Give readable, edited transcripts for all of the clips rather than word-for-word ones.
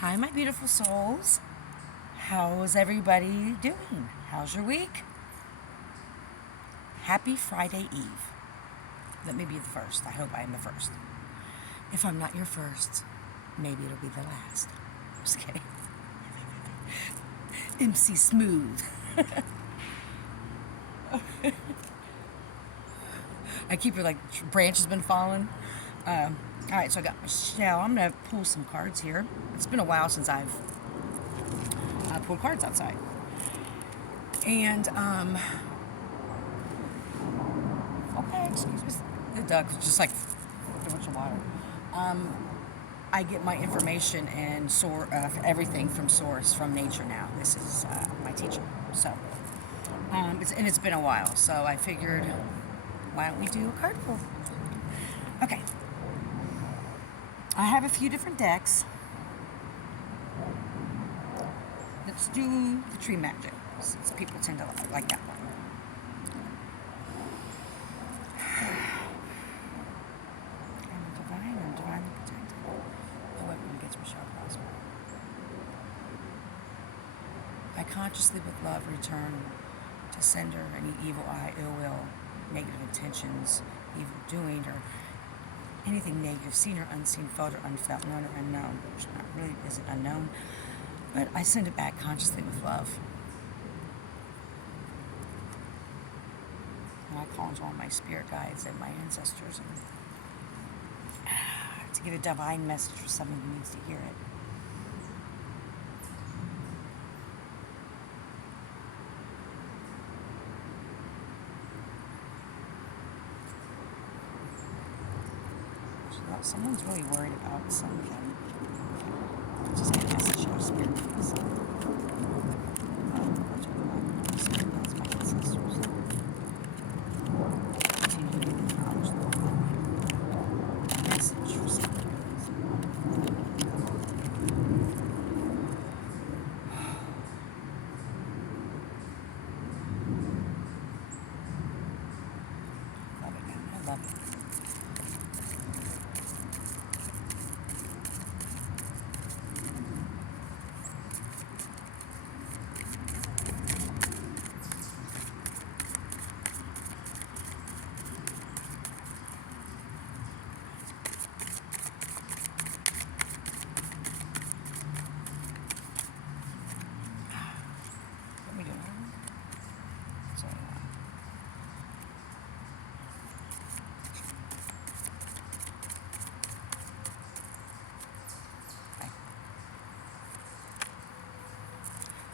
Hi, my beautiful souls. How is everybody doing? How's your week? Happy Friday Eve. Let me be the first. I hope I am the first. If I'm not your first, maybe it'll be the last. Just kidding. MC Smooth. I keep it like branch has been falling. All right, so I got my shell. I'm gonna pull some cards here. It's been a while since I've pulled cards outside, and okay, excuse me, the duck just like a bunch of water. I get my information and everything from source, from nature now. This is my teacher, so it's been a while, so I figured, why don't we do a card pull? Okay. I have a few different decks. Let's do the tree magic, since people tend to like that one. I'm divinely protected. No weapon against me shall prosper. I consciously with love return to sender any evil eye, ill will, negative intentions, evil doing, or anything negative, seen or unseen, felt or unfelt, known or unknown, which not really isn't unknown, but I send it back consciously with love. And I call into all my spirit guides and my ancestors and to give a divine message for someone who needs to hear it. Someone's really worried about something. Just get a message to your spirit guides. That's my ancestors. Continue to acknowledge the message for spirit guides. Love it, man. I love it.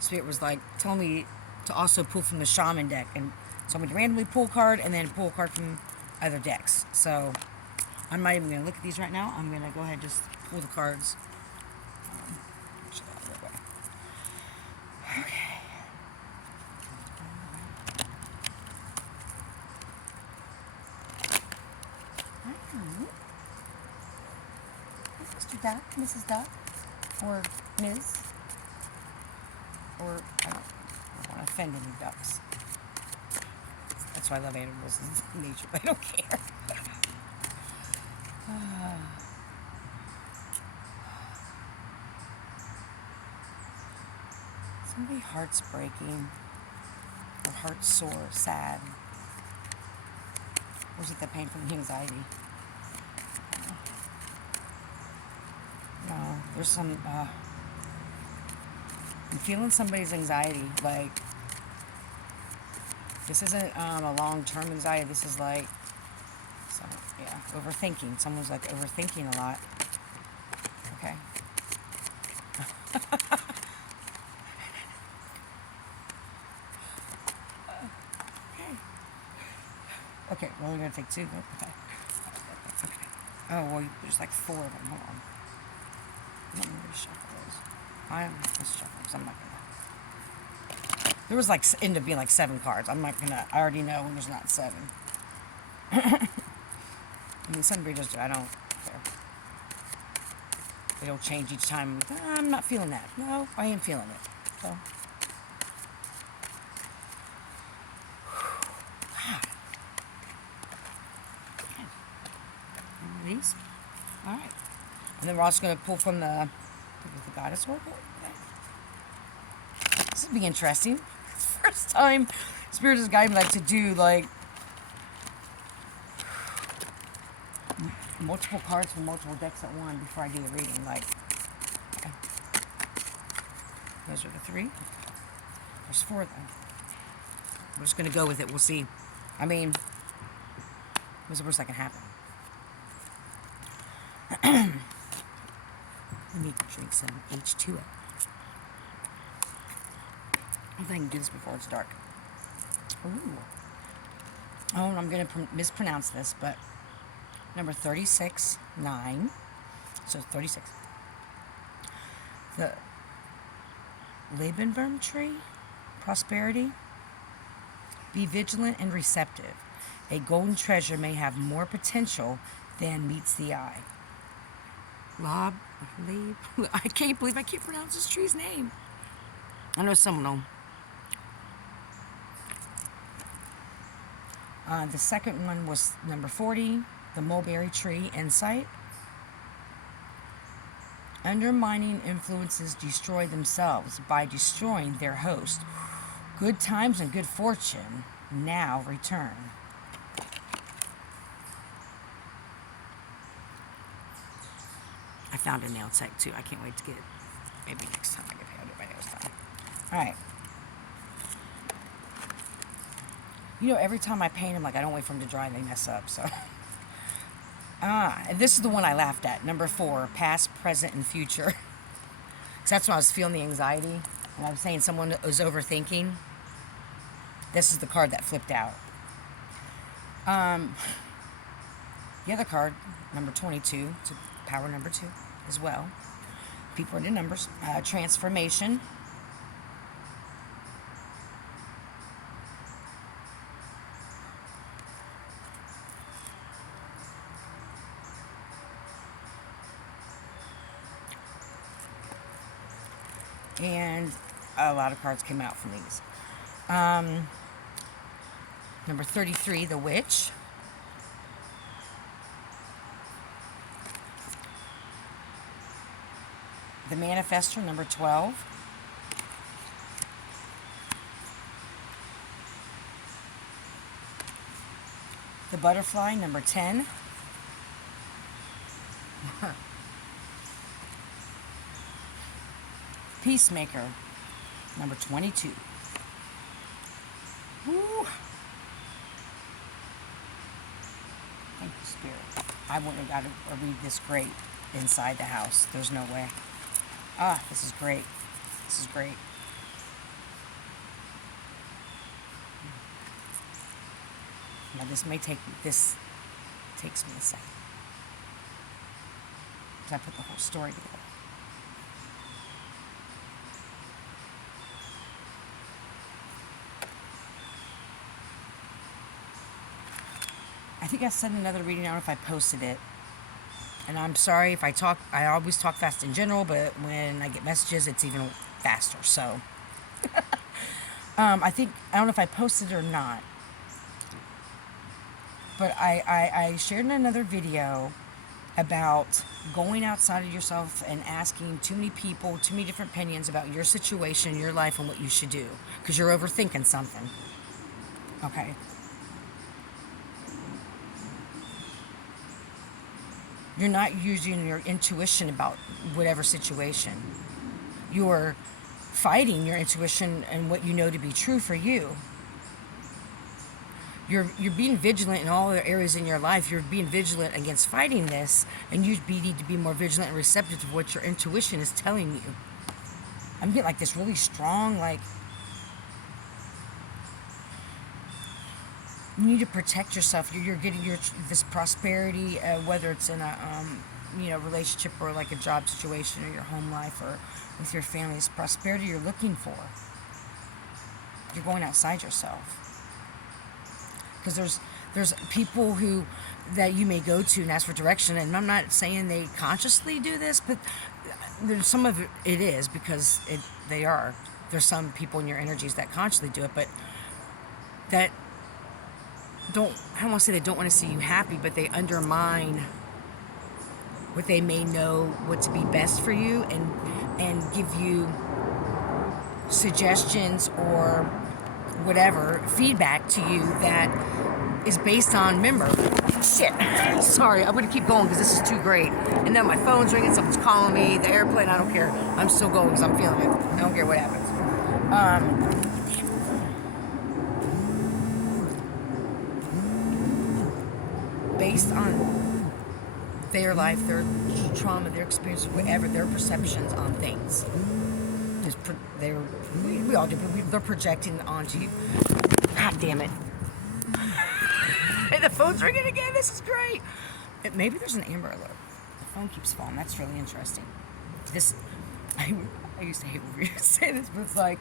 Spirit was like telling me to also pull from the Shaman deck, and so I'm going to randomly pull a card and then pull a card from other decks. So I'm not even going to look at these right now. I'm going to go ahead and just pull the cards. Okay. Mr. Duck, Mrs. Duck, or Ms. Or I don't want to offend any ducks. That's why I love animals in nature. I don't care. Somebody heart's breaking, or heart's sore, sad. Or is it the pain from the anxiety? No, there's some. I'm feeling somebody's anxiety. Like, this isn't a long-term anxiety. This is like, overthinking. Someone's like overthinking a lot. Okay. Okay, well, we're going to take two. Okay. That's okay. Oh, well, there's like four of them. Hold on. Let me reshuffle those. Let's shuffle because I'm not going to. There was like, end up being like 7 cards. I'm not going to. I already know when there's not 7. I mean, some breeders do. I don't care. It'll change each time. I'm not feeling that. No, I am feeling it. So. These. All right. And then we're also going to pull from the With the goddess oracle. Okay. This would be interesting. First time Spirit has guided me like to do like multiple cards from multiple decks at one before I do the reading. Like, okay. Those are the three. There's four of them. We're just gonna go with it. We'll see. I mean, what's the worst that can happen? Let me drink some H2O. I think I can do this before it's dark. Ooh. Oh, and I'm going to mispronounce this, but number 36, 9. So 36. The Lebenburn tree, prosperity. Be vigilant and receptive. A golden treasure may have more potential than meets the eye. I can't believe I can't pronounce this tree's name. I know someone will. The second one was number 40, the mulberry tree, insight. Undermining influences destroy themselves by destroying their host. Good times and good fortune now return. I found a nail tech too. I can't wait to get it. Maybe next time I get my nails done. Alright. You know, every time I paint them, like, I don't wait for them to dry and they mess up, so. And this is the one I laughed at. Number 4, past, present, and future. Because that's when I was feeling the anxiety. And I was saying someone was overthinking. This is the card that flipped out. The other card, number 22, to power number 2 as well. People into numbers. Transformation. And a lot of cards came out from these. Number 33, the witch. The manifestor, number 12. The butterfly, number 10. Peacemaker, number 22. Woo. Thank you, Spirit. I wouldn't have got to read this great inside the house. There's no way. This is great. This is great. Now this takes me a second. Because I put the whole story together. I think I said another reading. I don't know if I posted it. And I'm sorry if I always talk fast in general, but when I get messages, it's even faster. So, I don't know if I posted it or not. But I shared in another video about going outside of yourself and asking too many people, too many different opinions about your situation, your life, and what you should do. Because you're overthinking something. Okay. You're not using your intuition about whatever situation. You're fighting your intuition and what you know to be true for you. You're being vigilant in all the areas in your life. You're being vigilant against fighting this, and you need to be more vigilant and receptive to what your intuition is telling you. I'm getting like this really strong, like, you need to protect yourself. You're getting this prosperity, whether it's in a relationship or like a job situation or your home life or with your family. This prosperity you're looking for. You're going outside yourself. Because there's people that you may go to and ask for direction, and I'm not saying they consciously do this, but there's some of it is because they are. There's some people in your energies that consciously do it, but that I don't want to say they don't want to see you happy, but they undermine what they may know what to be best for you, and give you suggestions or whatever feedback to you that is based on, remember, shit, sorry, I'm gonna keep going because this is too great. And then my phone's ringing, someone's calling me, the airplane, I don't care, I'm still going because I'm feeling it, I don't care what happens. Based on their life, their trauma, their experience, whatever, their perceptions on things, we all do, but they're projecting onto you. God damn it. The phone's ringing again. This is great. Maybe there's an Amber Alert. The phone keeps falling. That's really interesting. I used to hate when we say this, but it's like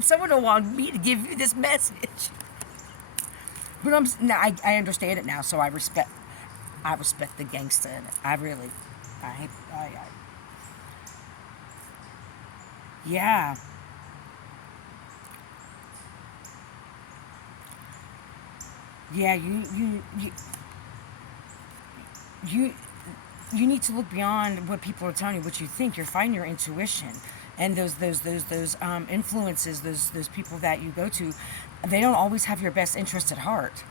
someone don't want me to give you this message. But I understand it now, so I respect the gangsta in it. Yeah. Yeah, you need to look beyond what people are telling you, what you think. You're finding your intuition, and those influences, those people that you go to, they don't always have your best interest at heart.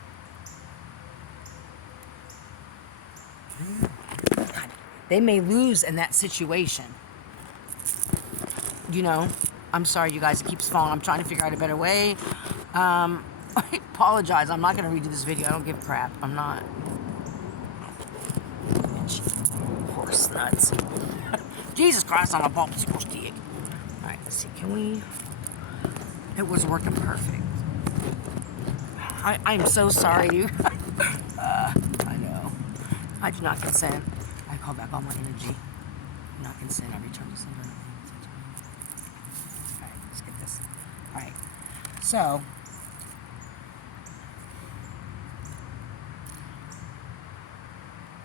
They may lose in that situation. I'm sorry, you guys. It keeps falling. I'm trying to figure out a better way. I apologize. I'm not going to redo this video. I don't give a crap. I'm not. Horse nuts. Jesus Christ on a popsicle stick. Alright, let's see. Can we... It was working perfect. I'm so sorry, you. I know. I do not consent. I call back all my energy. Do not consent. I return to center. Alright, let's get this. Alright. So...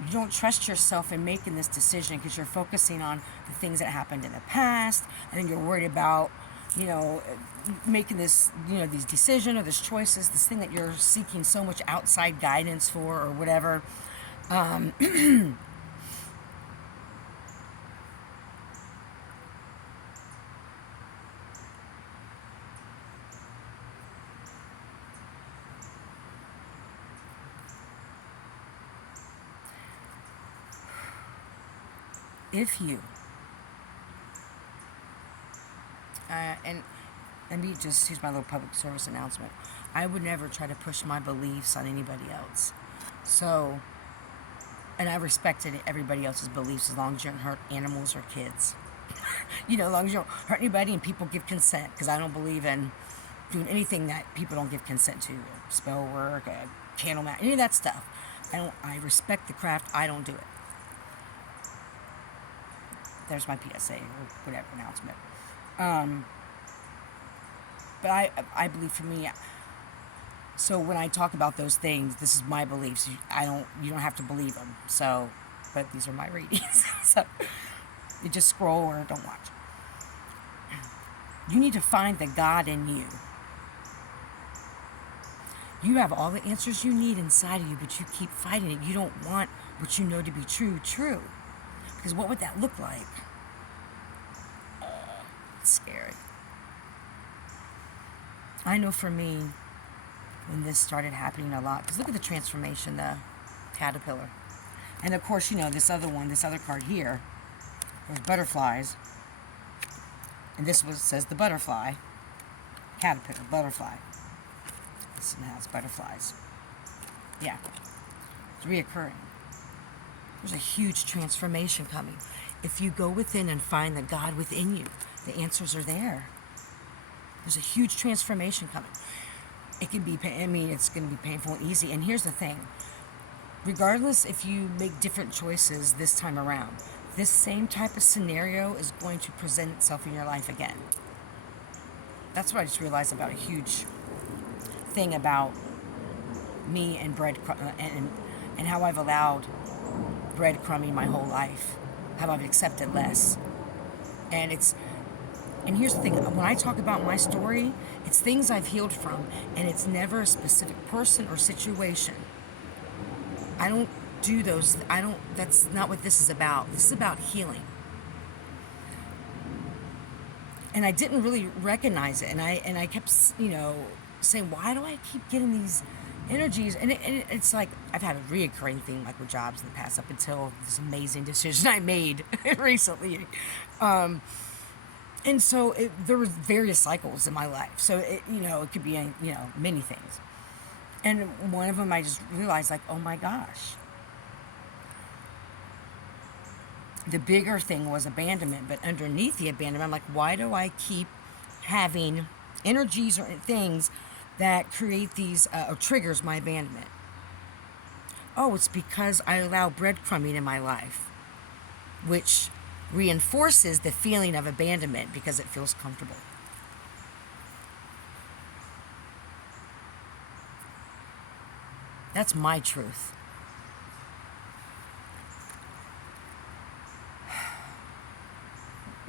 You don't trust yourself in making this decision because you're focusing on the things that happened in the past, and then you're worried about, making this, these decisions or these choices, this thing that you're seeking so much outside guidance for or whatever. If you and here's my little public service announcement. I would never try to push my beliefs on anybody else. So, and I respected everybody else's beliefs as long as you don't hurt animals or kids. As long as you don't hurt anybody and people give consent, because I don't believe in doing anything that people don't give consent to. Spell work, candle mat, any of that stuff. I respect the craft. I don't do it. There's my PSA or whatever announcement. But I believe, for me, so when I talk about those things, this is my beliefs. You don't have to believe them. So, but these are my readings. So you just scroll or don't watch. You need to find the God in you. You have all the answers you need inside of you, but you keep fighting it. You don't want what you know to be true. Because what would that look like? It's scary. I know for me, when this started happening a lot, because look at the transformation, the caterpillar. And of course, this other card here, there's butterflies. And this says the butterfly. Caterpillar, butterfly. This now it's butterflies. Yeah. It's reoccurring. There's a huge transformation coming. If you go within and find the God within you, the answers are there. There's a huge transformation coming. It can be, it's going to be painful and easy. And here's the thing. Regardless if you make different choices this time around, this same type of scenario is going to present itself in your life again. That's what I just realized about a huge thing about me and and how I've allowed breadcrumbing my whole life, how I've accepted less. And here's the thing, when I talk about my story, it's things I've healed from, and it's never a specific person or situation. do those. I don't. That's not what this is about. This is about healing. And I didn't really recognize it, and I kept, saying, why do I keep getting these energies? And it's like I've had a reoccurring thing, like with jobs in the past, up until this amazing decision I made recently. And so there were various cycles in my life. So it could be many things. And one of them, I just realized, like, oh my gosh. The bigger thing was abandonment, but underneath the abandonment, I'm like, why do I keep having energies or things that create these or triggers my abandonment? Oh, it's because I allow breadcrumbing in my life, which reinforces the feeling of abandonment because it feels comfortable. That's my truth.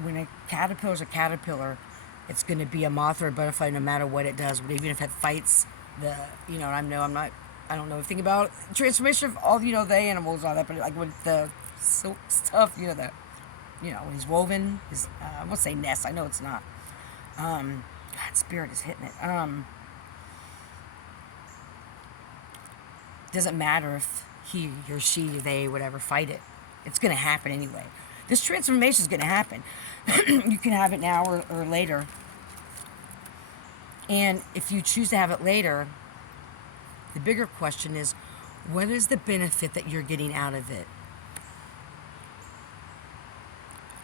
When a caterpillar's a caterpillar, it's going to be a moth or a butterfly no matter what it does. Even if it fights I don't know anything about transformation of all, the animals, all that, but like with the silk stuff, when he's woven, I won't say nest, I know it's not. God, spirit is hitting it. Doesn't matter if he or she, they, whatever, fight it. It's going to happen anyway. This transformation is going to happen. You can have it now or later. And if you choose to have it later, the bigger question is, what is the benefit that you're getting out of it?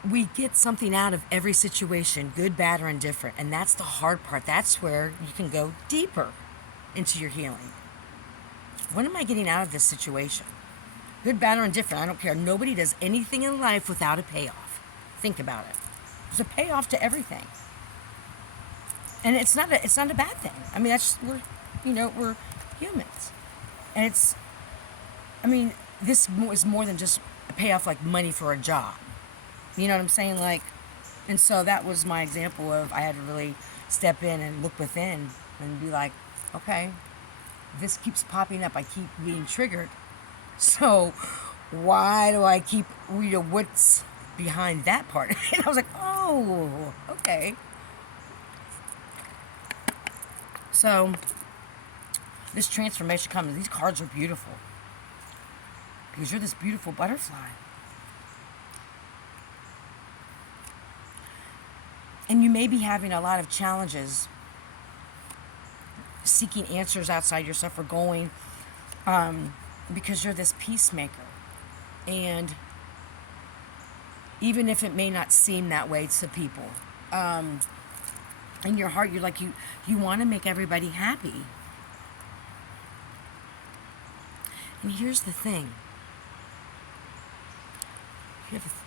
We get something out of every situation, good, bad, or indifferent. And that's the hard part. That's where you can go deeper into your healing. What am I getting out of this situation? Good, bad, or indifferent, I don't care. Nobody does anything in life without a payoff. Think about it. There's a payoff to everything. And it's not a bad thing. I mean, we're humans. And this is more than just a payoff like money for a job. You know what I'm saying? Like, and so that was my example of I had to really step in and look within and be like, okay, this keeps popping up. I keep being triggered. So why do I keep, what's behind that part? And I was like, oh, okay. So this transformation comes. These cards are beautiful because you're this beautiful butterfly. And you may be having a lot of challenges seeking answers outside yourself or going because you're this peacemaker. And even if it may not seem that way to people, in your heart, you're like, you want to make everybody happy. And here's the thing.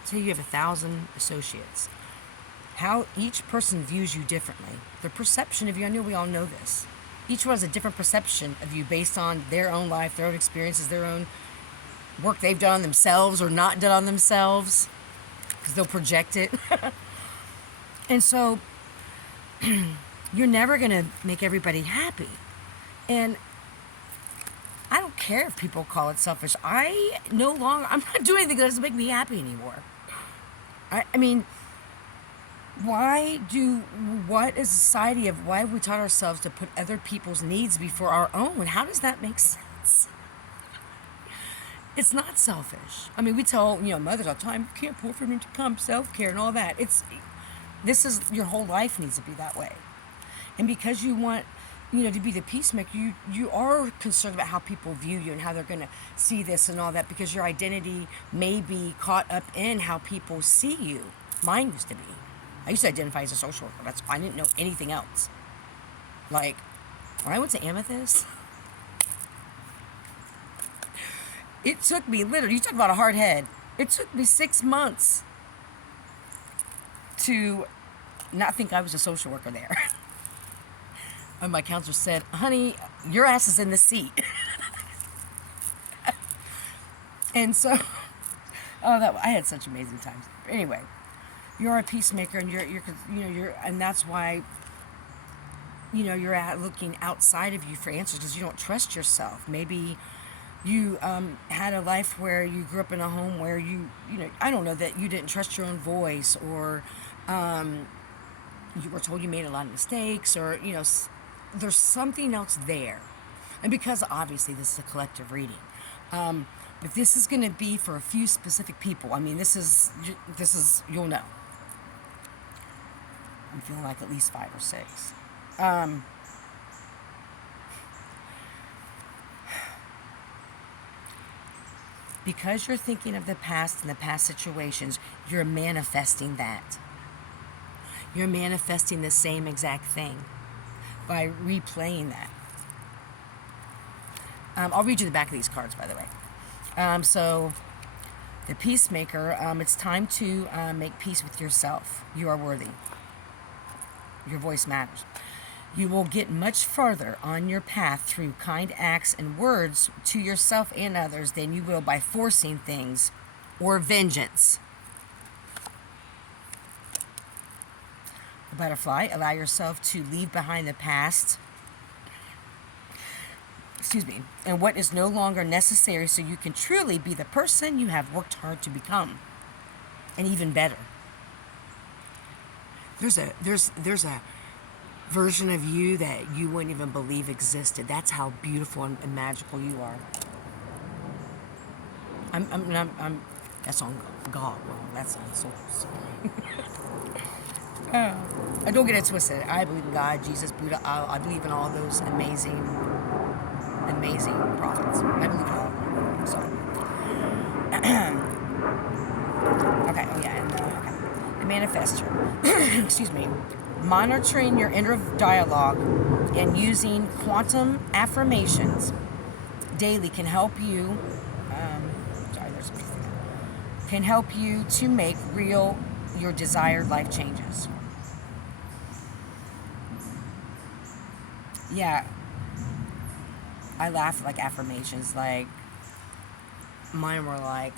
Say you have 1,000 associates. How each person views you differently. Their perception of you, I know we all know this. Each one has a different perception of you based on their own life, their own experiences, their own work they've done on themselves or not done on themselves, because they'll project it. And so you're never going to make everybody happy. And I don't care if people call it selfish. I'm not doing anything that doesn't make me happy anymore. I mean, what is society of why have we taught ourselves to put other people's needs before our own? How does that make sense? It's not selfish. I mean, we tell, mothers all the time, you can't pour from to come, self-care and all that. Your whole life needs to be that way. And because you want, to be the peacemaker, you are concerned about how people view you and how they're going to see this and all that, because your identity may be caught up in how people see you. Mine used to be. I used to identify as a social worker. That's why I didn't know anything else. Like, when I went to Amethyst, it took me literally, you talk about a hard head, it took me 6 months to not think I was a social worker there. And my counselor said, honey, your ass is in the seat. And so, I had such amazing times. Anyway, you're a peacemaker, and and that's why, you're looking outside of you for answers, because you don't trust yourself. Maybe You had a life where you grew up in a home where you know, I don't know, that you didn't trust your own voice, or you were told you made a lot of mistakes, or, you know, there's something else there. And because obviously this is a collective reading, but this is going to be for a few specific people. I mean, this is you'll know. I'm feeling like at least 5 or 6. Because you're thinking of the past and the past situations, you're manifesting that. You're manifesting the same exact thing by replaying that. I'll read you the back of these cards, by the way. So, the peacemaker, it's time to make peace with yourself. You are worthy. Your voice matters. You will get much farther on your path through kind acts and words to yourself and others than you will by forcing things or vengeance. The butterfly, allow yourself to leave behind the past, and what is no longer necessary, so you can truly be the person you have worked hard to become, and even better. There's a version of you that you wouldn't even believe existed. That's how beautiful and magical you are. That's on God. Well, that's on souls. I don't get it twisted. I believe in God, Jesus, Buddha. I believe in all those amazing prophets. I believe in all of them. So, okay. Oh yeah. And okay. The manifestor. Excuse me. Monitoring your inner dialogue and using quantum affirmations daily can help you. Can help you to make real your desired life changes. Yeah, I laugh at, like, affirmations. Like, mine were like,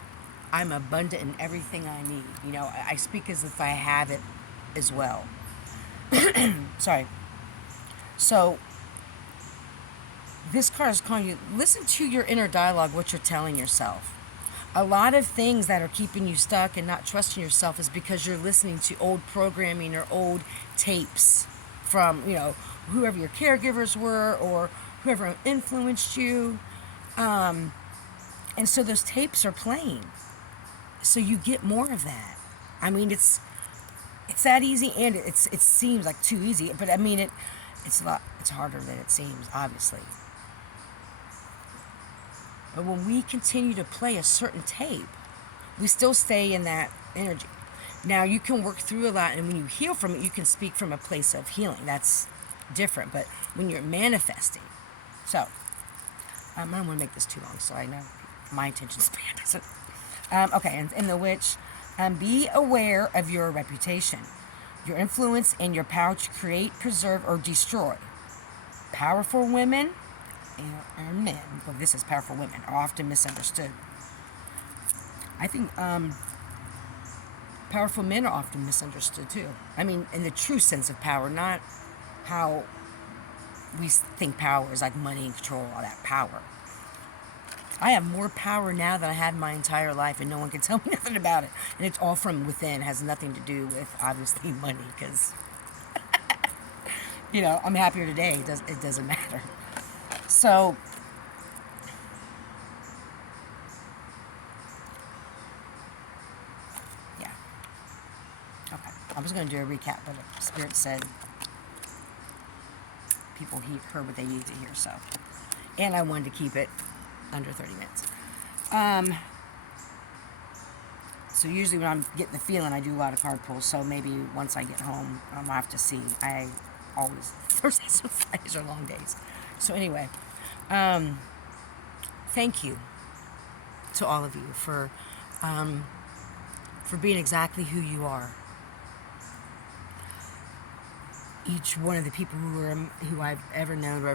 I'm abundant in everything I need. You know, I speak as if I have it as well. Sorry. So, this card is calling you, listen to your inner dialogue, what you're telling yourself. A lot of things that are keeping you stuck and not trusting yourself is because you're listening to old programming or old tapes from, you know, whoever your caregivers were or whoever influenced you. And so those tapes are playing. So you get more of that. I mean, it's that easy, and it seems like too easy, but I mean, it's harder than it seems, obviously. But when we continue to play a certain tape, we still stay in that energy. Now, you can work through a lot, and when you heal from it, you can speak from a place of healing. That's different. But when you're manifesting, so I don't want to make this too long, so I know my attention span doesn't. Okay, and the witch, be aware of your reputation, your influence, and your power to create, preserve, or destroy. Powerful women and men, but this is powerful women, are often misunderstood. I think powerful men are often misunderstood too. I mean, in the true sense of power, not how we think power is like money and control, all that power. I have more power now than I had my entire life, and no one can tell me nothing about it. And it's all from within. It has nothing to do with, obviously, money, because, you know, I'm happier today. It doesn't matter. So, yeah. Okay. I was going to do a recap, but Spirit said people heard what they needed to hear, so. And I wanted to keep it under 30 minutes. So usually when I'm getting the feeling, I do a lot of card pulls, so maybe once I get home, I'll have to see. I always, Thursdays and Fridays are long days. So anyway, thank you to all of you for being exactly who you are. Each one of the people who I've ever known, or